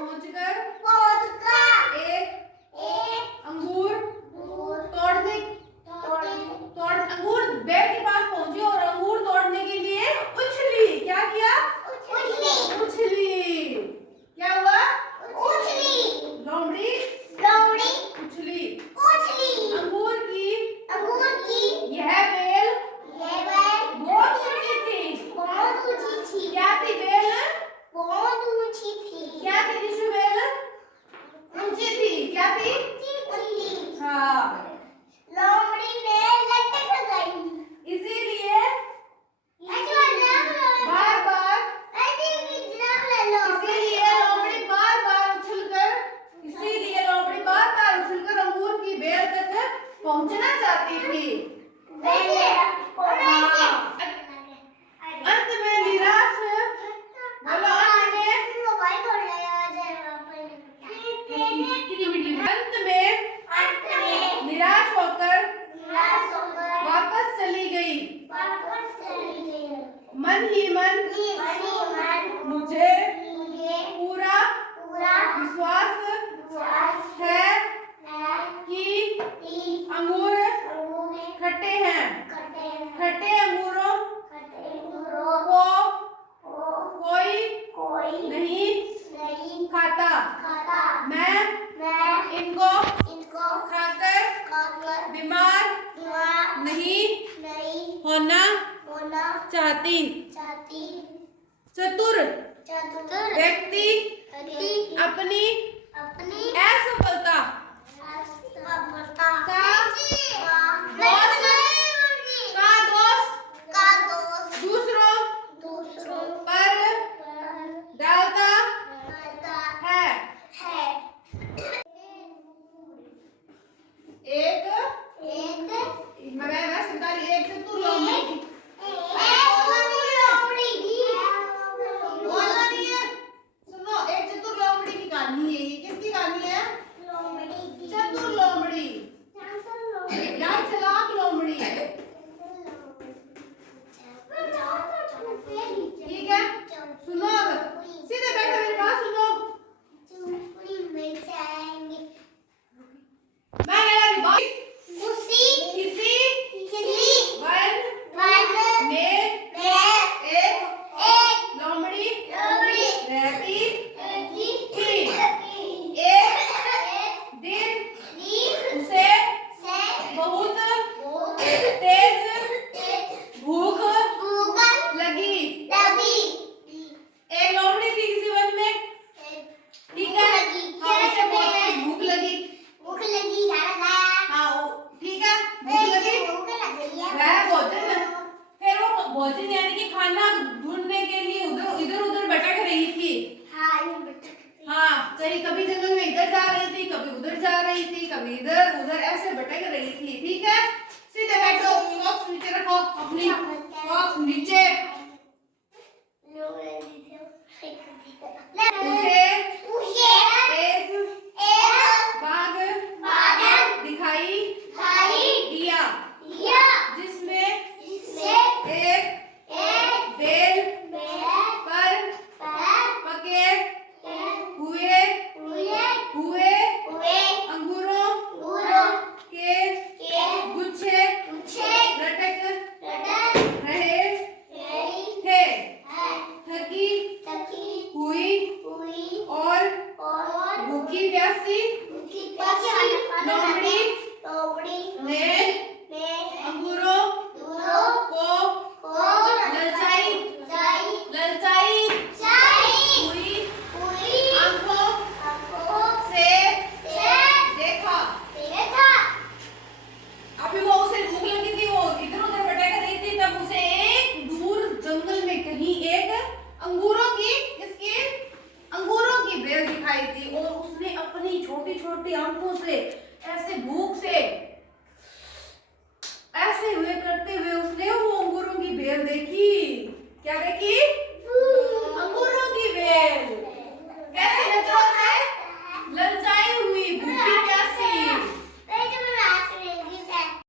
पहुंचकर एक अंगूर अंगूर बेल के पास पहुंची और अंगूर तोड़ने के लिए उछली। क्या किया? उछली। क्या हुआ? लोमड़ी उछली। अंगूर की यह बेल बहुत ऊंची थी। क्या थी बेल? क्या थी निशु बेल? ऊंची थी। क्या थी? हाँ। लोमड़ी ने लटक गई। इसीलिए बार बार उछलकर अंगूर की बेल तक पहुंचना चाहती थी। अंत में निराश निराश होकर वापस चली गई। मन ही मन मुझे पूरा विश्वास है कि अंगूर खट्टे हैं। खट्टे अंगूरों को कोई नहीं खाता। मैं इनको खाकर बीमार नहीं होना चाहती। चतुर व्यक्ति अपनी असफलता का दोष दूसरों पर डालता है। एक चतुर लोमड़ी सुनो, एक चतुर लोमड़ी की कहानी है। ये किसकी कहानी है? चतुर लोमड़ी या चालाक लोमड़ी। ठीक है, सुनो अब सीधे बैठो मेरे पास। सुनो, मैं कह रही बात किसी वन में एक लोमड़ी रहती थी। एक दिन उसे बहुत तेज भूख लगी। एक लोमड़ी थी किसी वन में, ठीक है। हाँ, उसे बहुत तेज भूख लगी। हाँ, ठीक है, भूख लगी। वह भोजन यानी कि खाना ढूंढने के लिए इधर उधर भटक रही थी। हाँ, कभी जंगल में इधर जा रही थी, कभी उधर जा रही थी, कभी इधर उधर ऐसे भटक रही थी। ठीक है, सीधे बैठो, सॉक्स नीचे रखो, अपनी सॉक्स नीचे। उसे एक बाग दिखाई दिया जिसमें एक बेल पर पके हुए अंगूरों के गुच्छे लटक रहे थे। थकी हुई और भूखी प्यासी लोमड़ी ने अंगूरों को ललचाई हुई आंखों से देखा। अभी वो उसे भूख लगी थी, वो इधर उधर भटक रही थी। तब उसे एक दूर जंगल में कहीं एक अंगूरों की बेल दिखाई थी और उसने अपनी छोटी छोटी आंखों से ऐसे भूख से ऐसे हुए करते हुए उसने वो अंगूरों की बेल देखी। क्या देखी? अंगूरों की बेल। कैसे